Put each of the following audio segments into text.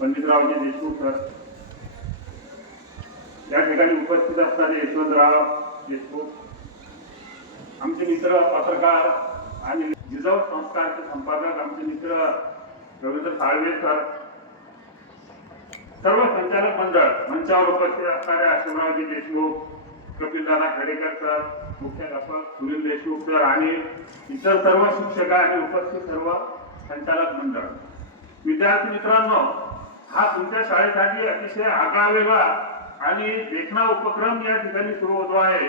पंडितरावजी Deshmukh sir. या ठिकाणी उपस्थित असणारे यशवंतराव देशमुख आमचे मित्र पत्रकार आणि जिजाऊ संस्कारचे संपादक आमचे मित्र रवींद्र साळवे सर. सर्व संचालक मंडळ मंचावर उपस्थित असणारे अशोकरावजी देशमुख कपिलदादा खडेकर सर मुख्याध्यापक सुनील देशमुख सर आणि इतर सर्व शिक्षक आणि उपस्थित सर्व संचालक मंडळ. विद्यार्थी मित्रांनो हा तुमच्या शाळेसाठी अतिशय आगळावेगळा आणि देखणा उपक्रम या ठिकाणी सुरू होतो आहे.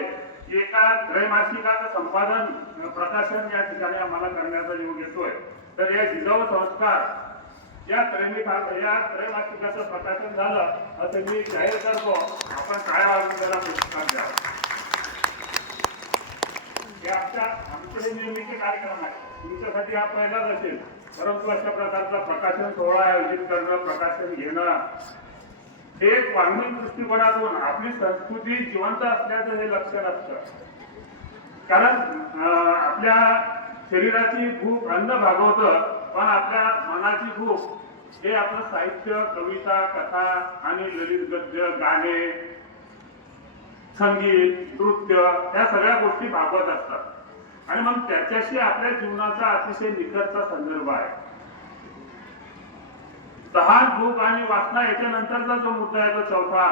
एका त्रैमासिकाचं संपादन प्रकाशन या ठिकाणी आम्हाला करण्याचा योग येतोय तर या जिजाऊ संस्कार या त्रैमिका या त्रैमासिकाचं प्रकाशन झालं असं मी जाहीर करतो. आपण काय वाजून त्याला पुरस्कार द्या? हे आमच्या आमचे हे नेहमीचे कार्यक्रम आहे तुमच्यासाठी हा पहिलाच असेल. परंतु अशा प्रकारचा प्रकाशन सोहळा आयोजित करणं प्रकाशन घेणं हे एक वाङ्मयिक दृष्टिकोनातून आपली संस्कृती जिवंत असल्याचं हे लक्षण असतं. कारण आपल्या शरीराची भूक अन्न भागवतं पण आपल्या मनाची भूक हे आपलं साहित्य कविता कथा आणि ललित गद्य गाणे संगीत नृत्य या सगळ्या गोष्टी भागवत असतात. आणि मग त्याच्याशी आपल्या जीवनाचा अतिशय निकटचा संदर्भ आहे. तहान भूक आणि वासना याच्यानंतरचा जो मुद्दा आहे तो चौथा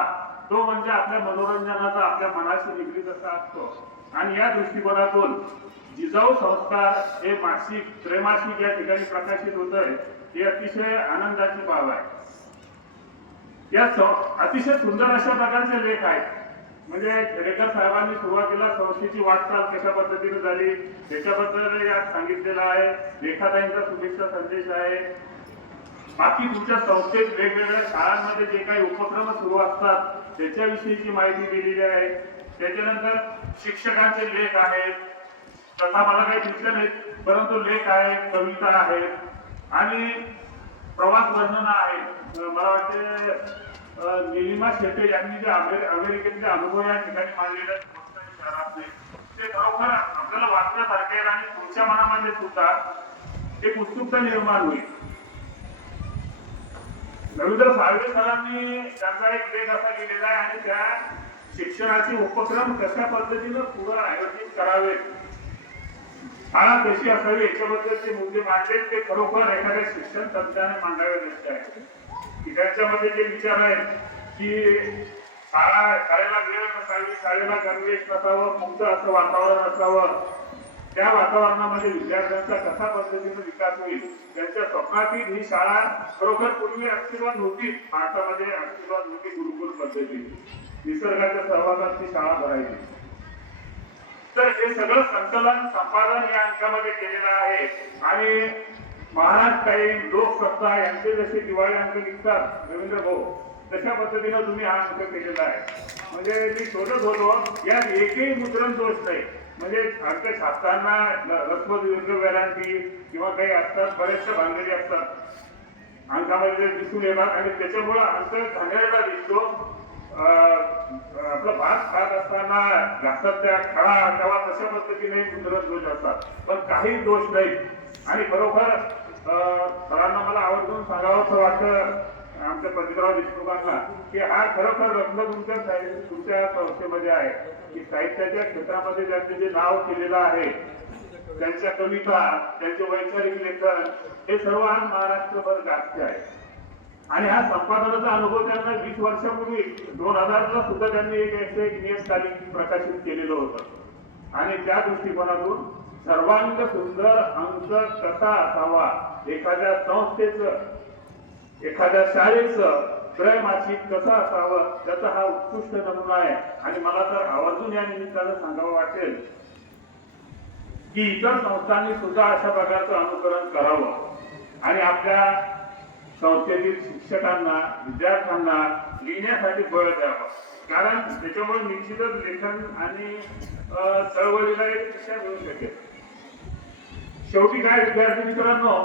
तो म्हणजे आपल्या मनोरंजनाचा आपल्या मनाशी निगडीत असा असतो. आणि या दृष्टिकोनातून जिजाऊ संस्कार हे मासिक त्रैमासिक या ठिकाणी प्रकाशित होत आहे हे अतिशय आनंदाची बाब आहे. या अतिशय सुंदर अशा प्रकारचे लेख आहेत. म्हणजे खेडेकर साहेबांनी सुरुवातीला संस्थेची वाटचाल कशा पद्धतीने झाली? त्याच्याबद्दल यात सांगितलेलं आहे. रेखाताईंचा शुभेच्छा संदेश आहे. बाकी तुमच्या संस्थेत वेगवेगळ्या शाळांमध्ये जे काही उपक्रम सुरू असतात त्याच्याविषयीची माहिती दिलेली आहे. त्याच्यानंतर शिक्षकांचे लेख आहेत. तथा मला काही दिसलं नाही परंतु लेख आहे कविता आहेत. आणि प्रवास वर्णन आहे. मला वाटते निलिमा शेट्टे यांनी जे अमेरि- अमेरिकेतले अनुभव या ठिकाणी मांडलेले ते खरोखर आपल्याला वाचण्यासारखे आणि तुमच्या मनामध्ये सुद्धा एक उत्सुकता निर्माण होईल. रवींद्र साळवे सरांनी त्यांचा एक लेख असा लिहिलेला आहे आणि त्या शिक्षणाचे उपक्रम कशा पद्धतीनं पुढे आयोजित करावेत शाळा कशी असावी याच्याबद्दलचे मुद्दे मांडले ते खरोखर एखाद्या शिक्षण तज्ञाने मांडावे नसते आहे त्यांच्यामध्ये जे विचार आहेत की शाळा शाळेला वेळ नसावी शाळेला गणवेश नसावं मुक्त असं वातावरण असावं त्या वातावरणामध्ये विद्यार्थ्यांचा कसा पद्धतीने विकास होईल त्यांच्या स्वप्नातील ही शाळा खरोखर पूर्वी अस्तित्वात नव्हती भारतामध्ये अस्तित्वात नव्हती गुरुकुल पद्धती निसर्गाच्या सहभागात ती शाळा भरायची. तर हे सगळं संकलन संपादन या अंकामध्ये केलेलं आहे. आणि महाराज काही लोकसत्ता यांचे जसे दिवाळी अंक निघतात रवींद्र भाऊ तशा पद्धतीनं तुम्ही हा अंक केलेला आहे. म्हणजे मी शोधत होतो यात एकही मुद्रण दोष नाही. म्हणजे अंक छापताना रस्म दीर्घ वेळांची किंवा काही असतात बरेचसे बांधलेले असतात. अंकामध्ये दिसून येतात आणि त्याच्यामुळं अंक घाणेरडा दिसतो. आपलं भात खात असताना घासात त्या खळा तेव्हा तशा पद्धतीने मुद्रण दोष असतात? पण काही दोष नाही. आणि खरोखर अं, सरांना मला आवर्जून सांगावं वाटतं आमच्या पंडितराव देशमुखांना की हा खरोखर रत्न तुमच्या तुमच्या संस्थेमध्ये आहे. की साहित्याच्या क्षेत्रामध्ये ज्यांनी जे नाव केलेलं आहे त्यांच्या कविता त्यांचे वैचारिक लेखन हे सर्व आज महाराष्ट्रभर गाजते आहे. आणि हा संपादनाचा अनुभव त्यांना वीस वर्षापूर्वी दोन हजारला सुद्धा त्यांनी एक असं एक नियतकालिक प्रकाशित केलेलं होतं. आणि त्या दृष्टिकोनातून सर्वांग सुंदर अंक कसा असावा एखाद्या संस्थेचं एखाद्या शाळेचं त्रयमासिक कसं असावं त्याचा हा उत्कृष्ट नमुना आहे. आणि मला तर आवर्जून या निमित्तानं सांगावं वाटेल की इतर संस्थांनी सुद्धा अशा प्रकारचं अनुकरण करावं. आणि आपल्या संस्थेतील शिक्षकांना विद्यार्थ्यांना लिहिण्यासाठी बळ द्यावं. कारण त्याच्यामुळे निश्चितच लेखन आणि चळवळीला एक दिशा मिळू शकेल? शेवटी काय विद्यार्थी मित्रांनो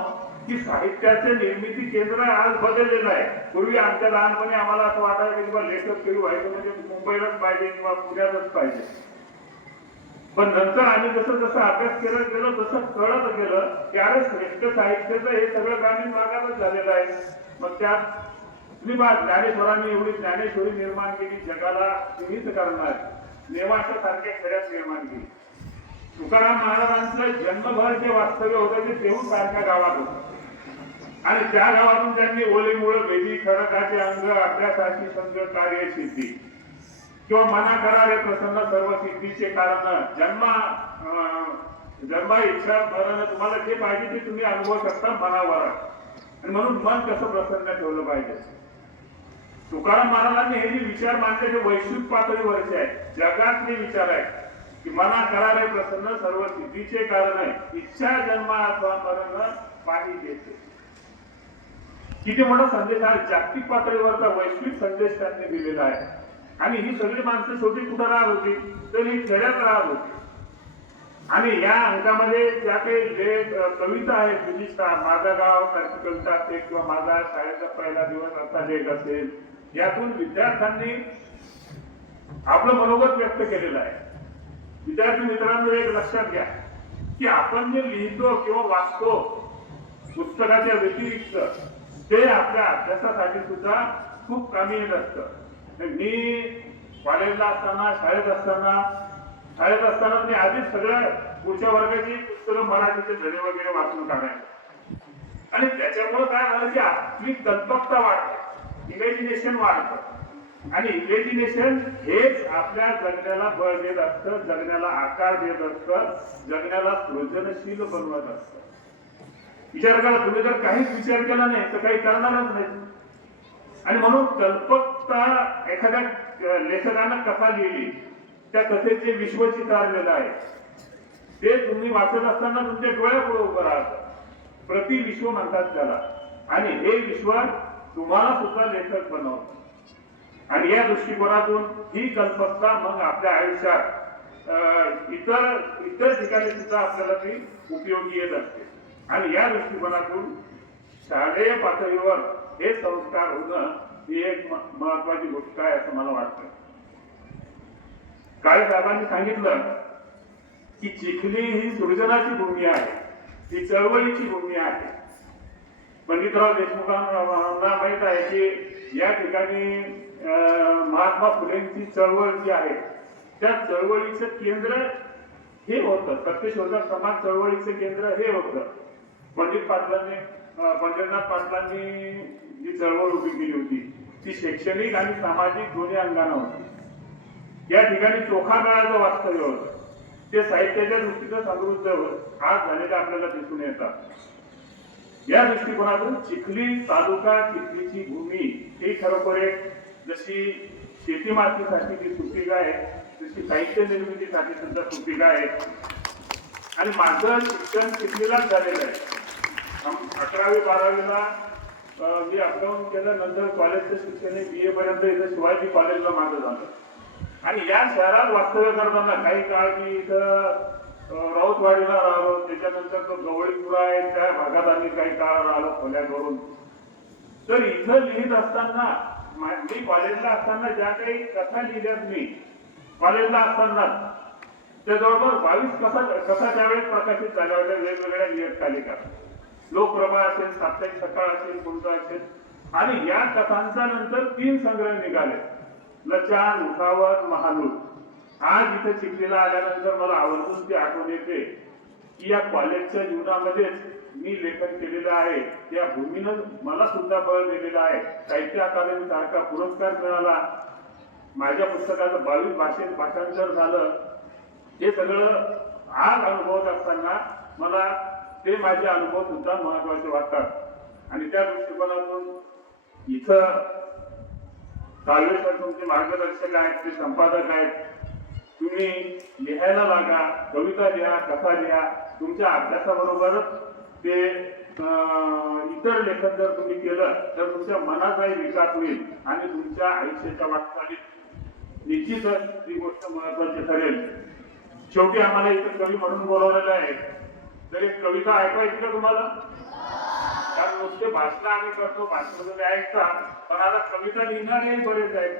की साहित्याचे निर्मिती केंद्र आज बदललेलं आहे. पूर्वी आमच्या लहानपणी आम्हाला असं वाटायचं की लेखक सुरू व्हायचं म्हणजे मुंबईलाच पाहिजे किंवा पुण्यातच पाहिजे. पण नंतर आम्ही जसं जसं अभ्यास केला गेलो तसं कळत गेलं की अरे श्रेष्ठ साहित्याचं हे सगळं ग्रामीण भागातच झालेलं आहे. मग त्यात तुम्ही ज्ञानेश्वरांनी एवढी ज्ञानेश्वरी निर्माण केली जगाला तुम्हीच करणार. नेवाशा सारख्या खेड्यात निर्माण केली. तुकाराम महाराजांचं जन्मभर जे वास्तव्य होतं ते तेहून सारख्या गावात होतं. आणि त्या गावातून त्यांनी ओलीमुळे वेदी खडकाचे अंग अभ्यासाची संघ कार्य सिद्धी. किंवा मना करारे प्रसन्न सर्व सिद्धीचे कारण. जन्म जन्मा इच्छा मरण तुम्हाला जे पाहिजे ते तुम्ही अनुभव शकता मनावर. आणि म्हणून मन कसं प्रसन्न ठेवलं पाहिजे? तुकाराम महाराजांनी हे जे विचार मांडले ते वैश्विक पातळीवरचे आहेत जगातले विचार आहेत की मना करारे प्रसन्न सर्व सिद्धीचे कारण आहे. इच्छा जन्म अथवा मरण पाणी किती मोठा संदेश आहे जागतिक पातळीवरचा वैश्विक संदेश त्यांनी दिलेला आहे. आणि ही सगळी माणसं शेवटी कुठं राहत होती? तर ही खेड्यात राहत होती. आणि या अंकामध्ये ज्या काही जे कविता आहेत विशेषतः माझा गाव सारखी कविता असेल किंवा माझा शाळेचा पहिला दिवस असा लेख असेल यातून विद्यार्थ्यांनी आपलं मनोगत व्यक्त केलेलं आहे. विद्यार्थी मित्रांनो एक लक्षात घ्या की आपण जे लिहितो किंवा वाचतो पुस्तकाच्या व्यतिरिक्त ते आपल्या अभ्यासासाठी सुद्धा खूप कामी येत असतं. म्हणजे मी कॉलेजला असताना शाळेत असताना शाळेत असताना मी आधीच सगळ्या पुढच्या वर्गाची पुस्तकं मराठीचे धडे वगैरे वाचून काढायचे. आणि त्याच्यामुळे काय झालं की आपली कल्पकता वाढते इमॅजिनेशन वाढतं आणि इमॅजिनेशन हेच आपल्या जगण्याला बळ देत असतं जगण्याला आकार देत असतं जगण्याला सृजनशील बनवत असतं. विचार करा तुम्ही जर काहीच विचार केला नाही तर काही करणारच नाही. आणि म्हणून कल्पक कल्पकता एखाद्या लेखकानं कथा लिहिली त्या कथेचे जे विश्व चितारलेलं आहे. ते तुम्ही वाचत असताना तुमच्या डोळ्यापुढे उभं राहत प्रति विश्व म्हणतात त्याला. आणि हे विश्व तुम्हाला सुद्धा लेखक बनवत आणि या दृष्टिकोनातून ही कल्पकता मग आपल्या आयुष्यात इतर इतर ठिकाणी सुद्धा आपल्याला ती उपयोगी येत असते. आणि या दृष्टिकोनातून शालेय पातळीवर हे संस्कार होणं ही एक महत्वाची गोष्ट आहे असं मला वाटतं. काळे साहेबांनी सांगितलं की चिखली ही सृजनाची भूमी आहे ही चळवळीची भूमी आहे. पंडितराव देशमुखांना माहीत आहे की या ठिकाणी अं, महात्मा फुलेंची चळवळ जी आहे त्या चळवळीचं केंद्र हे होतं. सत्यशोधक समाज चळवळीचं केंद्र हे होतं. पंडित पाटलांनी पंढरनाथ पाटलांनी जी चळवळ उभी केली होती ती शैक्षणिक आणि सामाजिक दोन्ही अंगानं होती. या ठिकाणी चोखा काळाचं वास्तव्य होतं. ते साहित्याच्या दृष्टीनं समृद्ध होत. आज झालेलं आपल्याला दिसून येतात या दृष्टिकोनातून चिखली तालुका चिखलीची भूमी ही खरोखर एक जशी शेती मातीसाठी जी सुपीक आहे तशी साहित्य निर्मितीसाठी सुद्धा सुपीक आहे. आणि माझं शिक्षण चिखलीलाच झालेलं आहे. अकरावी बारावीला मी अपडाऊन केलं नंतर कॉलेजचं शिक्षण बी ए पर्यंत इथं शिवाजी कॉलेजला माझं झालं. आणि या शहरात वास्तव्य करताना काही काळ मी इथं राऊतवाडीला राहिलो. त्याच्यानंतर तो गवळीपुरा आहे त्या भागात आम्ही काही काळ राहिलो खोल्या करून तर इथं लिहित असताना मी कॉलेजला असताना ज्या काही कथा लिहिल्यात मी कॉलेजला असताना त्या जवळपास बावीस कसा कसा त्यावेळेस प्रकाशित झाल्या होत्या वेगवेगळ्या नियतकालिका लोकप्रभा असेल साप्ताहिक सकाळ असेल कोणता असेल आणि या कथांचा नंतर तीन संग्रह निघाले. लचान उठावत महालूट. आज इथे चिखलीला आल्यानंतर मला आवर्जून ती आठवण येते. की या कॉलेजच्या जीवनामध्येच मी लेखन केलेलं आहे. या भूमीनं मला सुद्धा बळ दिलेलं आहे. साहित्य अकादमी सारखा पुरस्कार मिळाला. माझ्या पुस्तकाचं बावीस भाषेत भाषांतर झालं. हे सगळं आज अनुभवत असताना मला ते माझे अनुभव सुद्धा महत्त्वाचे वाटतात. आणि त्या दृष्टिकोनातून इथं कालवेश्वर तुमचे मार्गदर्शक आहेत ते संपादक आहेत. तुम्ही लिहायला लागा कविता लिहा कथा लिहा. तुमच्या अभ्यासाबरोबरच ते अं, इतर लेखन जर तुम्ही केलं तर तुमच्या मनाचाही विकास होईल आणि तुमच्या आयुष्याच्या वाटचालीत निश्चितच ही गोष्ट महत्वाची ठरेल. शेवटी आम्हाला इथे कवी म्हणून बोलवलेलं आहे. तर एक कविता ऐकवायची का तुम्हाला? कारण नुसते भाषण आम्ही करतो भाषण तुम्ही ऐकता पण आता कविता लिहिणारे बरेच आहेत.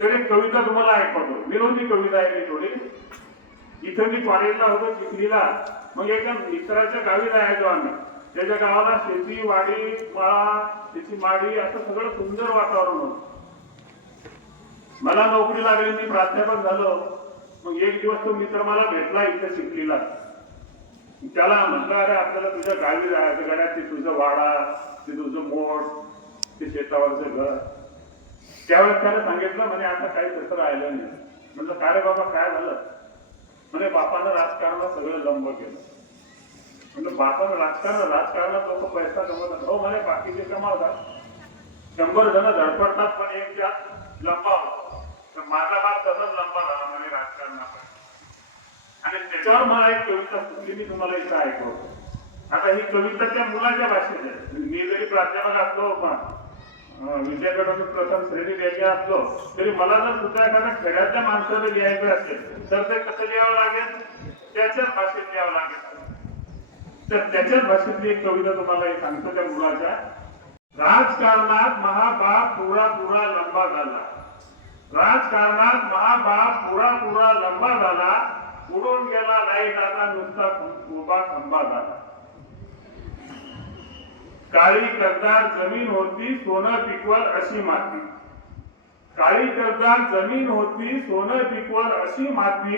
तर एक कविता तुम्हाला ऐकवतो. विनोदी कविता आहे मी थोडी. इथं मी कॉलेजला होतो चिखलीला. मग एका मित्राच्या गावी जायचो आम्ही. त्याच्या गावाला शेती वाडी माळा त्याची माडी असं सगळं सुंदर वातावरण होतं. मला नोकरी लागली मी प्राध्यापक झालो. मग एक दिवस तो मित्र मला भेटला इथं चिखलीला. त्याला म्हटलं अरे आपल्याला तुझ्या गावी जायचं गाड्या ते तुझं वाडा ते तुझं मोठ ते शेतावरचं घर. त्यावेळेस त्याने सांगितलं म्हणे आता काही तसं राहिलं नाही. म्हणलं का रे बाबा काय झालं? म्हणे बापानं राजकारणाला सगळं लंब केलं. म्हणलं बापानं राजकारण राजकारणात लोक पैसा कमवतात हो म्हणे बाकीचे कमावतात. शंभर जण धडपडतात पण एक त्या लंबा होतो. तर माझा बाप तसंच लंबा झाला म्हणे राजकारणात आणि त्याच्यावर मला एक कविता सुचली मी तुम्हाला इथं ऐकवतो. आता ही कविता त्या मुलाच्या भाषेत आहे. मी जरी प्राध्यापक असलो पण विद्यापीठातून प्रथम श्रेणी द्यायची असलो तरी मला जर सुद्धा एखाद्या खेड्यातल्या माणसाला लिहायचं असेल तर ते कसं लिहावं लागेल? त्याच्याच भाषेत लिहावं लागेल. तर त्याच्याच भाषेतली एक कविता तुम्हाला एक सांगतो त्या मुलाच्या. राजकारणात महाबाप पुरा पुरा लंबा झाला. राजकारणात महाबाप पुरा पुरा लंबा झाला. उडून गेला नाही दादा नुसता उभा खंबा झाला काळी करदार जमीन होती सोनं पिकवल अशी माती. काळी करदार जमीन होती सोनं पिकवल अशी माती.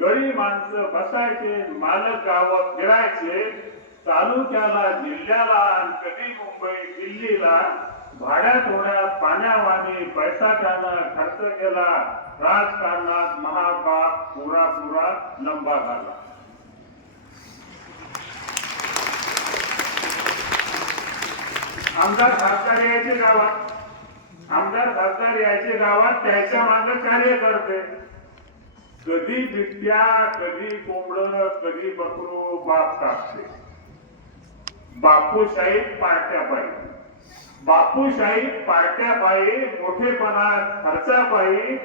गळी माणसं बसायचे मालक गावात फिरायचे. तालुक्याला जिल्ह्याला आणि कधी मुंबई दिल्लीला भाड्यात होण्यात पाण्यावानी पैसा त्यानं खर्च केला राजकारणात महाबाप पुरा पुरा लंबा झाला. आमदार खासदार यायचे गावात. आमदार खासदार यायचे गावात त्याच्यामागे कार्य करते. कधी बिट्या कधी कोंबड कधी बकरू बाप टाकते. बापूशाही पार्ट्या पाहिजे बापूशाही पार्ट्या पायी मोठेपणा खर्चा पायी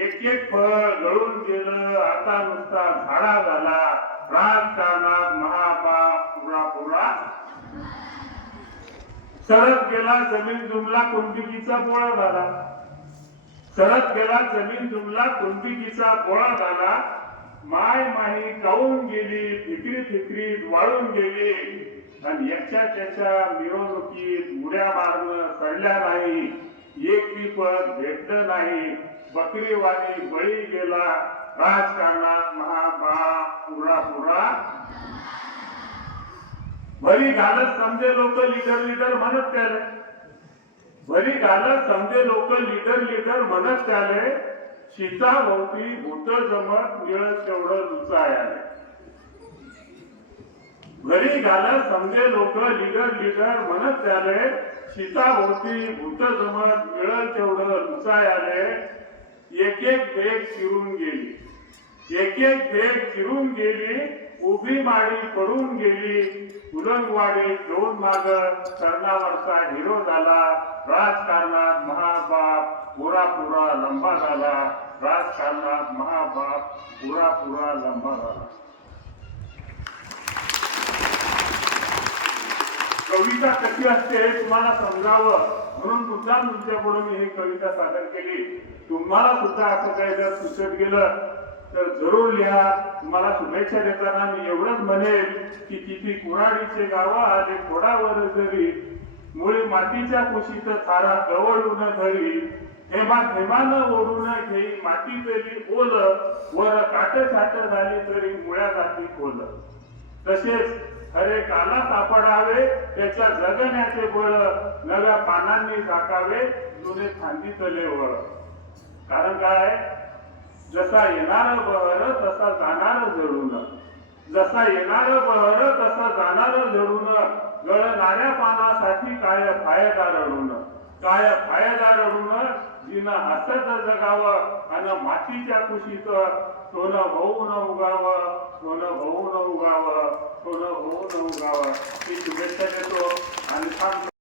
एक एक फळ गळून गेलं आता नुसता झाडा झाला. राजकारणात महाबाप पुरा पुरा सरत गेला जमीन जुमला कुंभिकीचा पोळा झाला. सरत गेला जमीन जुमला कुंभिकीचा पोळा झाला. माय माही काऊन गेली फिकरी फिकरी वाळून गेली. आणि याच्या त्याच्या मिरवणुकीत उड्या मारणं सडल्या नाही एक पद भेटलं नाही बकरीवाणी बळी गेला राजकारणात महाबाप पुरा पुरा भरी घालत समजे लोक लीडर लीडर म्हणत त्याले. भरी घालत समजे लोक लीडर लीडर म्हणत त्याले. शिता भोवती भूत जमत मिळत तेवढं लुचा लुचायाले. घरी घालत समजे लोक लिडर लिडर म्हणत त्याले सीता होती भूत जमत मिळत तेवढं लुचायाले एक एक भेग चिरून गेली. एक एक भेग चिरून गेली उभी माडी पडून गेली. उलंगवाडी दोन माग कर्णावरचा हिरो झाला. राजकारणात महाबाप पुरा पुरा लंबा झाला. राजकारणात महाबाप पुरा पुरा लंबा झाला. कविता कशी असते हे तुम्हाला समजावं. म्हणून सुद्धा तुमच्यापुढे मी ही कविता सादर केली. तुम्हाला सुद्धा असं काही जर सुचत गेलं तर जरूर लिहा. तुम्हाला शुभेच्छा देताना मी एवढंच म्हणेल की किती कुराडीचे गावा आले खोडावर जरी मुळी मातीच्या कुशीत थारा गवळून धरी. हेमा थेमानं ओढून घेई माती पेली ओल वर काट छाट झाली तरी मुळ्या जाती खोल. तसेच खरे काला सापडावे त्याच्या जगण्याचे बळ नव्या पानांनी झाकावे जुने फांदी वळ कारण काय? जसा येणार बहर तसा जाणार जळून. जसा येणार बहर तसा जाणार जळून. गळणाऱ्या पानासाठी काय फायदा रडून? काय फायदा रडून? तिना असत जगावं आणि मातीच्या कुशीत सोनं भाऊ न उगावं सोनं भाऊ न उगावं सोनं भाऊ न उगावं. ही शुभेच्छा देतो आणि सांगतो.